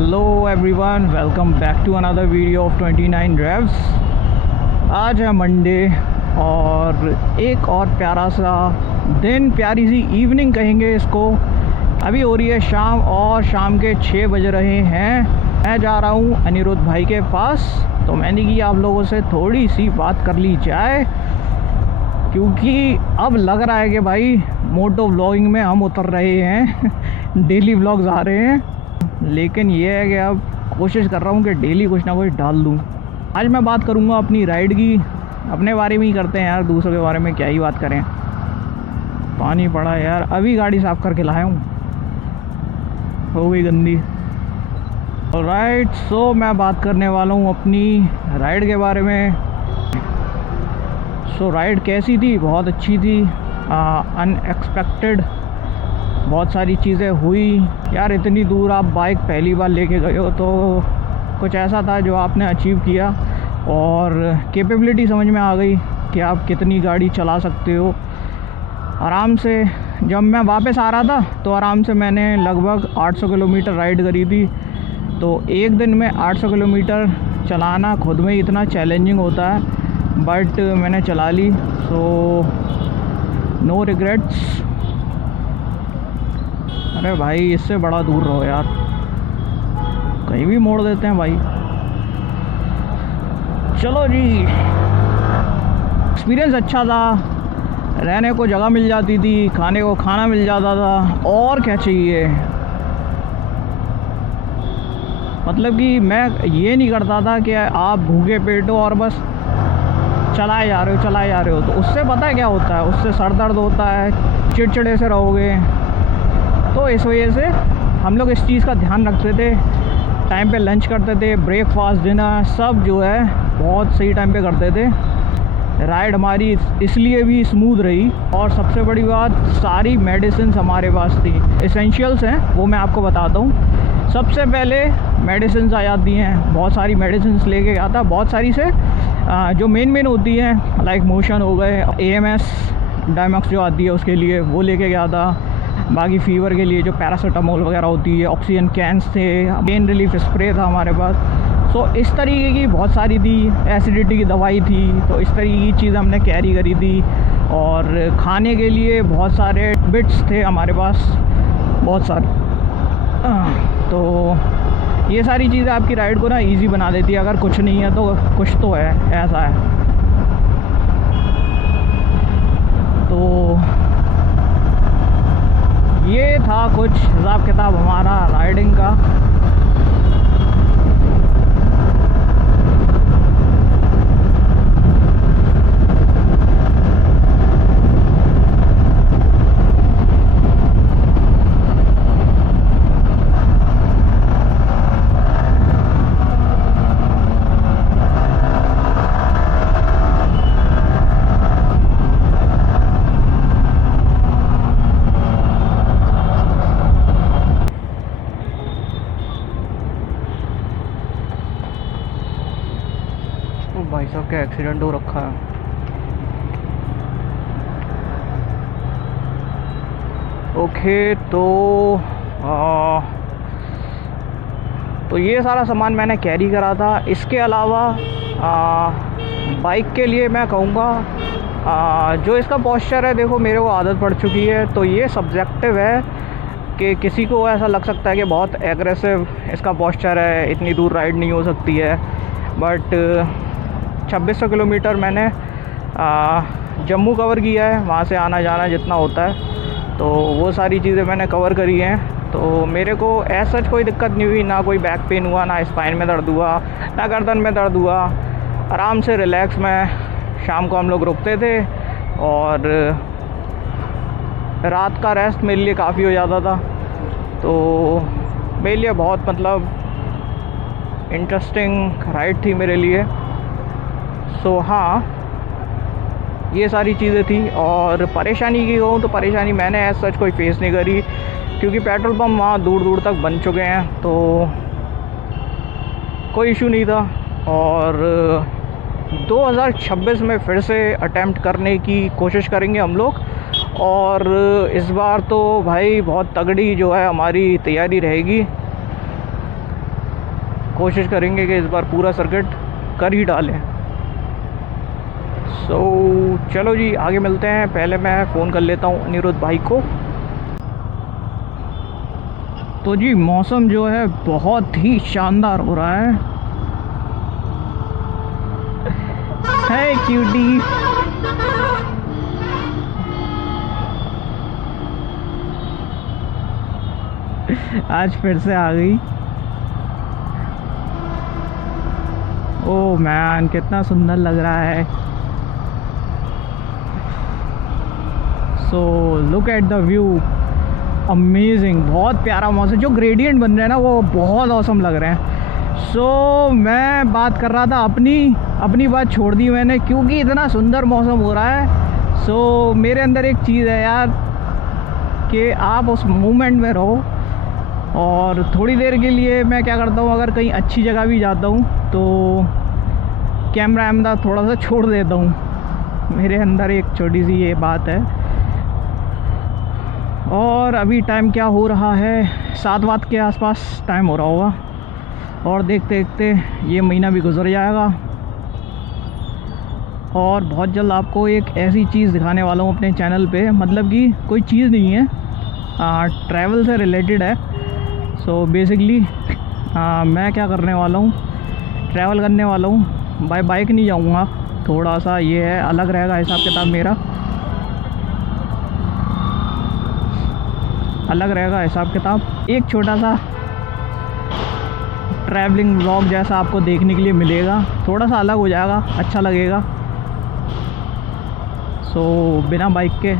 Hello everyone, welcome back to another video of 29 drives. आज है Monday और एक और प्यारा सा दिन, प्यारी सी इवनिंग कहेंगे इसको। अभी हो रही है शाम और शाम के 6 बज रहे हैं। मैं जा रहा हूँ अनिरुद्ध भाई के पास, तो मैंने की आप लोगों से थोड़ी सी बात कर ली जाए, क्योंकि अब लग रहा है कि भाई मोटो व्लॉगिंग में हम उतर रहे हैं। डेली व्लॉग्स आ रहे हैं, लेकिन ये है कि अब कोशिश कर रहा हूँ कि डेली कुछ ना कुछ डाल दूँ। आज मैं बात करूँगा अपनी राइड की। अपने बारे में ही करते हैं यार, दूसरों के बारे में क्या ही बात करें। पानी पड़ा यार, अभी गाड़ी साफ़ करके लाया हूँ, हो गई गंदी। ऑलराइट, सो मैं बात करने वाला हूँ अपनी राइड के बारे में। सो राइड कैसी थी? बहुत अच्छी थी, अनएक्सपेक्टेड बहुत सारी चीज़ें हुई यार। इतनी दूर आप बाइक पहली बार लेके गए हो, तो कुछ ऐसा था जो आपने अचीव किया और कैपेबिलिटी समझ में आ गई कि आप कितनी गाड़ी चला सकते हो आराम से। जब मैं वापस आ रहा था तो आराम से मैंने लगभग 800 किलोमीटर राइड करी थी। तो एक दिन में 800 किलोमीटर चलाना खुद में इतना चैलेंजिंग होता है, बट मैंने चला ली। So no regrets. अरे भाई, इससे बड़ा दूर रहो यार, कहीं भी मोड़ देते हैं भाई। चलो जी, एक्सपीरियंस अच्छा था। रहने को जगह मिल जाती थी, खाने को खाना मिल जाता था, और क्या चाहिए। मतलब कि मैं ये नहीं करता था कि आप भूखे पेट हो और बस चलाए जा रहे हो। तो उससे पता है क्या होता है, उससे सर दर्द होता है, चिड़चिड़े से रहोगे। तो इस वजह से हम लोग इस चीज़ का ध्यान रखते थे। टाइम पे लंच करते थे, ब्रेकफास्ट, डिनर सब जो है बहुत सही टाइम पे करते थे। राइड हमारी इसलिए भी स्मूथ रही। और सबसे बड़ी बात, सारी मेडिसिन हमारे पास थी। एसेंशियल्स हैं वो मैं आपको बताता हूँ। सबसे पहले मेडिसिन आ जाती हैं, बहुत सारी मेडिसिन लेके गया था। बहुत सारी से जो मेन होती हैं, लाइक मोशन हो गए, AMS डायमॉक्स जो आती है उसके लिए वो लेके गया था। बाकी फीवर के लिए जो पैरासीटामोल वगैरह होती है, ऑक्सीजन कैंस थे, पेन रिलीफ स्प्रे था हमारे पास। सो इस तरीके की बहुत सारी थी। एसिडिटी की दवाई थी, तो इस तरीके की चीज़ हमने कैरी करी थी। और खाने के लिए बहुत सारे बिट्स थे हमारे पास, बहुत सारे। तो ये सारी चीज़ें आपकी राइड को ना इजी बना देती है। अगर कुछ नहीं है तो कुछ तो है, ऐसा है। तो ये था कुछ हिसाब किताब हमारा राइडिंग का। भाई साहब क्या एक्सीडेंट हो रखा है। ओके, तो ये सारा सामान मैंने कैरी करा था। इसके अलावा बाइक के लिए मैं कहूँगा जो इसका पोस्चर है, देखो मेरे को आदत पड़ चुकी है, तो ये सब्जेक्टिव है कि किसी को ऐसा लग सकता है कि बहुत एग्रेसिव इसका पोस्चर है, इतनी दूर राइड नहीं हो सकती है। बट 2600 किलोमीटर मैंने जम्मू कवर किया है, वहाँ से आना जाना जितना होता है, तो वो सारी चीज़ें मैंने कवर करी हैं। तो मेरे को ऐसा सच कोई दिक्कत नहीं हुई, ना कोई बैक पेन हुआ, ना स्पाइन में दर्द हुआ, ना गर्दन में दर्द हुआ। आराम से रिलैक्स में शाम को हम लोग रुकते थे और रात का रेस्ट मेरे लिए काफ़ी हो जाता था। तो मेरे लिए बहुत इंटरेस्टिंग राइड थी मेरे लिए। सो हाँ, ये सारी चीज़ें थी। और परेशानी की कहूँ तो परेशानी मैंने ऐसा सच कोई फेस नहीं करी, क्योंकि पेट्रोल पंप वहाँ दूर दूर तक बन चुके हैं, तो कोई इशू नहीं था। और 2026 में फिर से अटेम्प्ट करने की कोशिश करेंगे हम लोग। और इस बार तो भाई बहुत तगड़ी जो है हमारी तैयारी रहेगी। कोशिश करेंगे कि इस बार पूरा सर्किट कर ही डालें। सो चलो जी आगे मिलते हैं। पहले मैं फ़ोन कर लेता हूँ अनिरुद्ध भाई को। तो जी मौसम जो है बहुत ही शानदार हो रहा है क्यूटी। आज फिर से आ गई। ओह मैन कितना सुंदर लग रहा है। So look at the view, amazing, बहुत प्यारा मौसम। जो ग्रेडियंट बन रहे हैं ना वो बहुत औसम लग रहे हैं। सो मैं बात कर रहा था अपनी बात छोड़ दी मैंने, क्योंकि इतना सुंदर मौसम हो रहा है। सो मेरे अंदर एक चीज़ है यार कि आप उस मोमेंट में रहो। और थोड़ी देर के लिए मैं क्या करता हूँ, अगर कहीं अच्छी जगह भी जाता हूँ तो कैमरा वैमरा थोड़ा सा छोड़ देता हूँ। मेरे अंदर एक छोटी सी ये बात है। और अभी टाइम क्या हो रहा है, 7 के आसपास टाइम हो रहा होगा। और देखते देखते ये महीना भी गुजर जाएगा। और बहुत जल्द आपको एक ऐसी चीज़ दिखाने वाला हूँ अपने चैनल पे, मतलब कि कोई चीज़ नहीं है, ट्रैवल से रिलेटेड है। सो बेसिकली मैं क्या करने वाला हूँ, ट्रैवल करने वाला हूँ। बाय बाइक नहीं जाऊँगा, थोड़ा सा ये है अलग रहेगा हिसाब किताब मेरा, अलग रहेगा हिसाब किताब। एक छोटा सा ट्रैवलिंग व्लॉग जैसा आपको देखने के लिए मिलेगा, थोड़ा सा अलग हो जाएगा, अच्छा लगेगा। सो बिना बाइक के,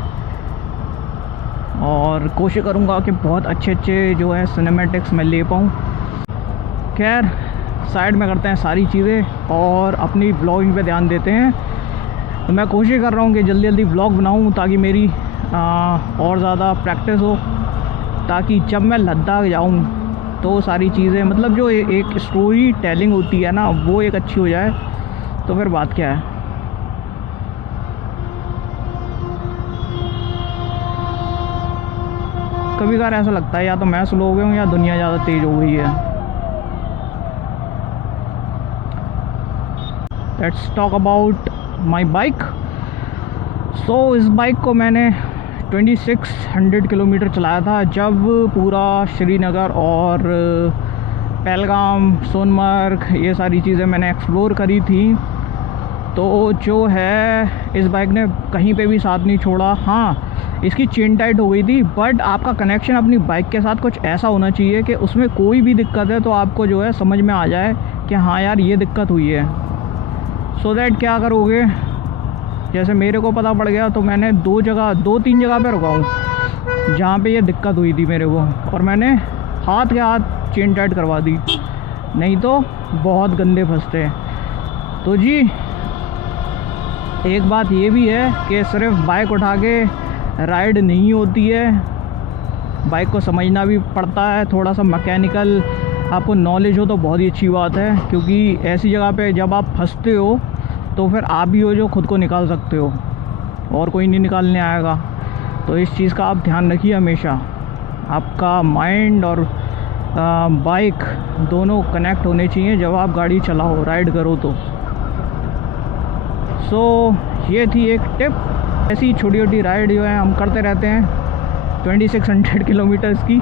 और कोशिश करूँगा कि बहुत अच्छे जो है सिनेमैटिक्स मैं ले पाऊँ। खैर साइड में करते हैं सारी चीज़ें और अपनी ब्लॉगिंग पे ध्यान देते हैं। तो मैं कोशिश कर रहा हूँ कि जल्दी जल्दी ब्लॉग बनाऊँ ताकि मेरी और ज़्यादा प्रैक्टिस हो, ताकि जब मैं लद्दाख जाऊँ तो सारी चीज़ें, मतलब जो एक स्टोरी टेलिंग होती है ना, वो एक अच्छी हो जाए। तो फिर बात क्या है। कभी कभार ऐसा लगता है या तो मैं स्लो हो गया हूँ या दुनिया ज़्यादा तेज़ हो गई है। Let's talk about my bike. So इस बाइक को मैंने 2600 किलोमीटर चलाया था, जब पूरा श्रीनगर और पहलगाम, सोनमर्ग, ये सारी चीज़ें मैंने एक्सप्लोर करी थी। तो जो है इस बाइक ने कहीं पे भी साथ नहीं छोड़ा। हाँ, इसकी चेन टाइट हो गई थी, बट आपका कनेक्शन अपनी बाइक के साथ कुछ ऐसा होना चाहिए कि उसमें कोई भी दिक्कत है तो आपको जो है समझ में आ जाए कि हाँ यार ये दिक्कत हुई है। सो दैट क्या करोगे, जैसे मेरे को पता पड़ गया तो मैंने 2-3 जगह पे रुका हूँ जहाँ पे ये दिक्कत हुई थी मेरे को, और मैंने हाथ के हाथ चेन टाइट करवा दी, नहीं तो बहुत गंदे फंसते। तो जी एक बात ये भी है कि सिर्फ बाइक उठा के राइड नहीं होती है, बाइक को समझना भी पड़ता है। थोड़ा सा मैकेनिकल आपको नॉलेज हो तो बहुत ही अच्छी बात है, क्योंकि ऐसी जगह पे जब आप फंसते हो तो फिर आप ही हो जो खुद को निकाल सकते हो, और कोई नहीं निकालने आएगा। तो इस चीज़ का आप ध्यान रखिए हमेशा। आपका माइंड और बाइक दोनों कनेक्ट होने चाहिए जब आप गाड़ी चलाओ, राइड करो तो। सो ये थी एक टिप। ऐसी छोटी छोटी राइड जो है हम करते रहते हैं 2600 किलोमीटर्स की।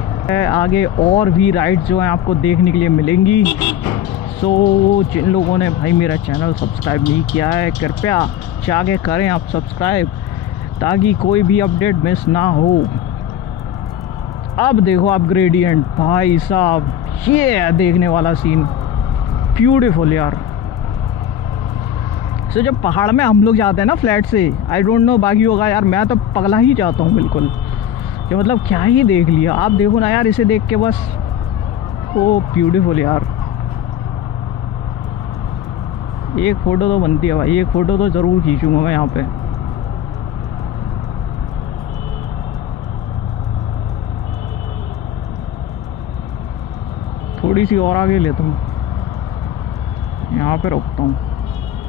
आगे और भी राइड्स जो हैं आपको देखने के लिए मिलेंगी। सो जिन लोगों ने भाई मेरा चैनल सब्सक्राइब नहीं किया है, कृपया जाके करें आप सब्सक्राइब, ताकि कोई भी अपडेट मिस ना हो। अब देखो आप ग्रेडियंट, भाई साहब ये है देखने वाला सीन, ब्यूटीफुल यार। सो जब पहाड़ में हम लोग जाते हैं ना फ्लैट से, आई डोंट नो बाकी होगा यार, मैं तो पगला ही जाता हूँ बिल्कुल, कि मतलब क्या ही देख लिया। आप देखो ना यार, इसे देख के बस ओ ब्यूटीफुल यार। एक फ़ोटो तो बनती है भाई, एक फ़ोटो तो ज़रूर खींचूँगा मैं यहाँ पे। थोड़ी सी और आगे लेता हूँ, यहाँ पे रुकता हूँ,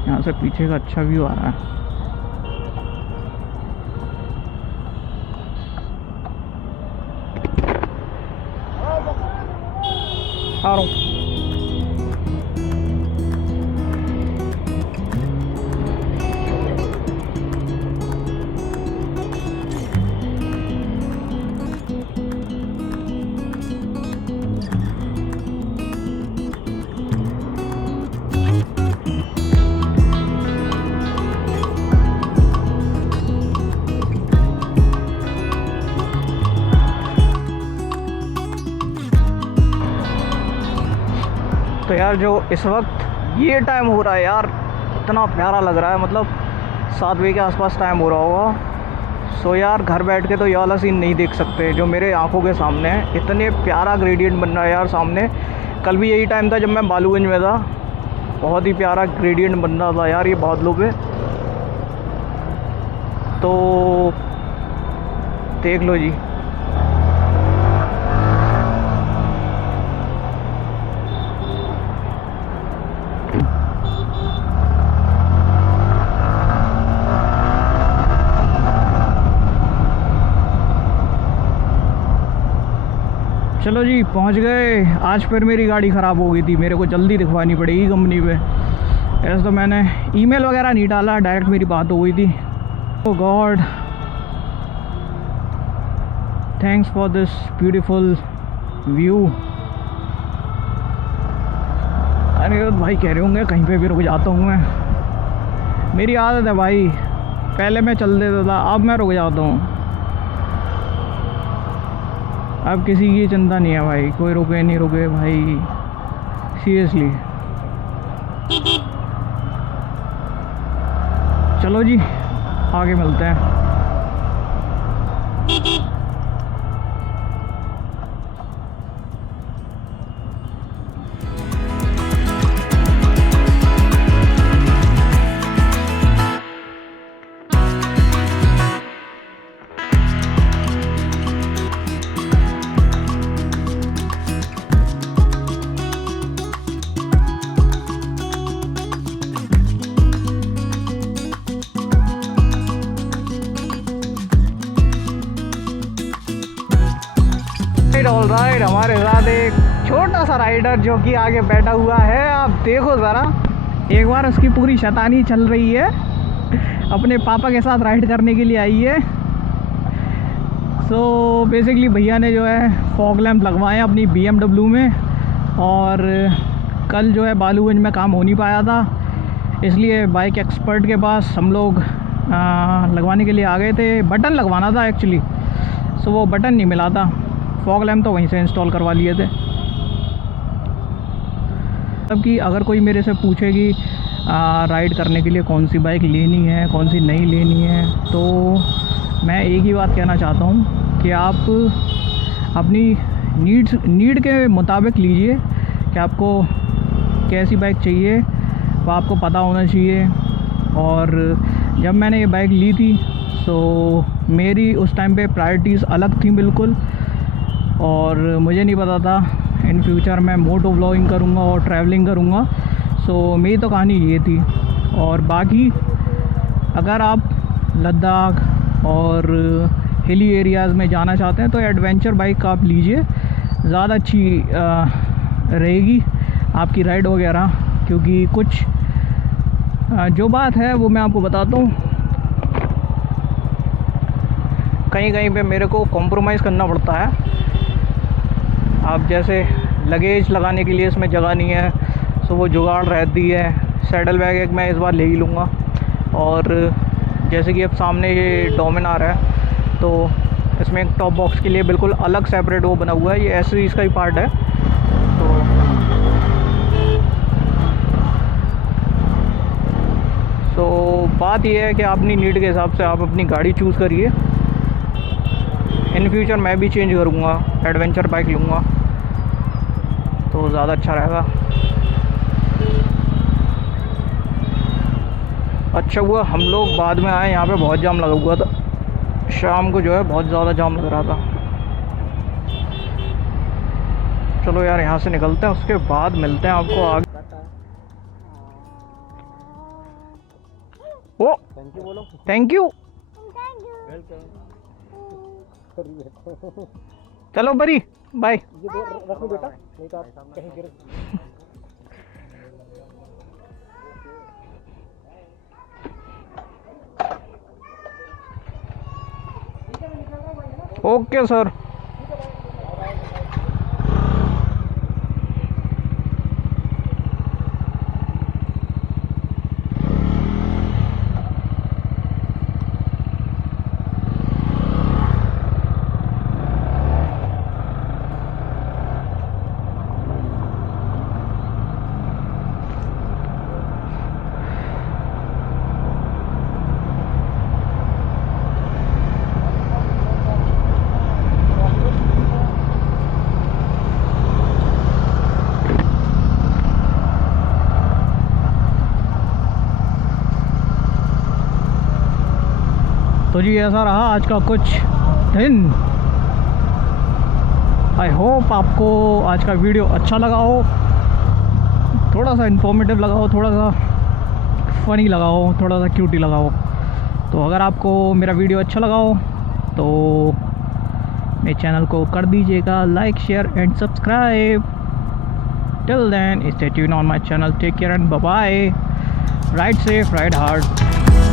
यहाँ से पीछे का अच्छा व्यू आ रहा है। आ रहा हूँ। तो यार जो इस वक्त ये टाइम हो रहा है यार, इतना प्यारा लग रहा है, मतलब 7 बजे के आसपास टाइम हो रहा होगा। सो यार घर बैठ के तो ये वाला सीन नहीं देख सकते जो मेरे आंखों के सामने है। इतने प्यारा ग्रेडियंट बन रहा है यार सामने। कल भी यही टाइम था जब मैं बालूगंज में था, बहुत ही प्यारा ग्रेडियंट बन रहा था यार ये बादलों पे। तो देख लो जी। चलो जी पहुंच गए। आज फिर मेरी गाड़ी ख़राब हो गई थी, मेरे को जल्दी दिखवानी पड़ेगी कंपनी पे। ऐसे तो मैंने ईमेल वगैरह नहीं डाला, डायरेक्ट मेरी बात हो गई थी। Oh god, thanks for this beautiful view. Aniruddh भाई कह रहे होंगे कहीं पे भी रुक जाता हूँ मैं, मेरी आदत है भाई। पहले मैं चल देता था, अब मैं रुक जाता हूँ। अब किसी की चिंता नहीं है भाई, कोई रुके नहीं रुके भाई, सीरियसली। चलो जी आगे मिलते हैं। ऑलराइट, हमारे साथ एक छोटा सा राइडर जो कि आगे बैठा हुआ है। आप देखो ज़रा एक बार, उसकी पूरी शैतानी चल रही है। अपने पापा के साथ राइड करने के लिए आई है। सो बेसिकली भैया ने जो है फॉग लैंप लगवाए हैं अपनी BMW में, और कल जो है बालूगंज में काम हो नहीं पाया था, इसलिए बाइक एक्सपर्ट के पास हम लोग लगवाने के लिए आ गए थे। बटन लगवाना था एक्चुअली, सो वो बटन नहीं मिला था। फॉग लैम्प तो वहीं से इंस्टॉल करवा लिए थे। तब कि अगर कोई मेरे से पूछे कि राइड करने के लिए कौन सी बाइक लेनी है कौन सी नहीं लेनी है, तो मैं एक ही बात कहना चाहता हूँ कि आप अपनी नीड के मुताबिक लीजिए कि आपको कैसी बाइक चाहिए, वो आपको पता होना चाहिए। और जब मैंने ये बाइक ली थी तो मेरी उस टाइम पे प्रायोरिटीज़ अलग थी बिल्कुल, और मुझे नहीं पता था इन फ्यूचर मैं मोटो व्लॉगिंग करूँगा और ट्रैवलिंग करूँगा। सो मेरी तो कहानी ये थी। और बाकी अगर आप लद्दाख और हिली एरियाज़ में जाना चाहते हैं तो एडवेंचर बाइक आप लीजिए, ज़्यादा अच्छी रहेगी आपकी राइड वगैरह। क्योंकि कुछ जो बात है वो मैं आपको बताता हूँ, कहीं कहीं पे मेरे को कॉम्प्रोमाइज़ करना पड़ता है। आप जैसे लगेज लगाने के लिए इसमें जगह नहीं है, सो वो जुगाड़ रहती है। सैडल बैग एक मैं इस बार ले ही लूँगा। और जैसे कि अब सामने ये डोमिनार है, तो इसमें एक टॉप बॉक्स के लिए बिल्कुल अलग सेपरेट वो बना हुआ है, ये एसरीज़ का ही पार्ट है। तो बात ये है कि अपनी नीड के हिसाब से आप अपनी गाड़ी चूज़ करिए। इन फ्यूचर मैं भी चेंज करूँगा, एडवेंचर बाइक लूँगा तो ज़्यादा अच्छा रहेगा। अच्छा हुआ हम लोग बाद में आए, यहाँ पे बहुत जाम लगा हुआ था। शाम को जो है बहुत ज़्यादा जाम लग रहा था। चलो यार यहाँ से निकलते हैं, उसके बाद मिलते हैं आपको आगे। ओ थैंक यू बोलो। थैंक यू, चलो बरी बाय। रखो बेटा, नहीं तो आप कहीं गिर। Okay sir. तो जी ऐसा रहा आज का कुछ दिन। आई होप आपको आज का वीडियो अच्छा लगा हो, थोड़ा सा इन्फॉर्मेटिव लगा हो, थोड़ा सा फ़नी लगा हो, थोड़ा सा क्यूटी लगा हो। तो अगर आपको मेरा वीडियो अच्छा लगा हो तो मेरे चैनल को कर दीजिएगा like, share and subscribe. Till then stay tuned on my channel. Take care and bye bye. Ride safe, ride hard.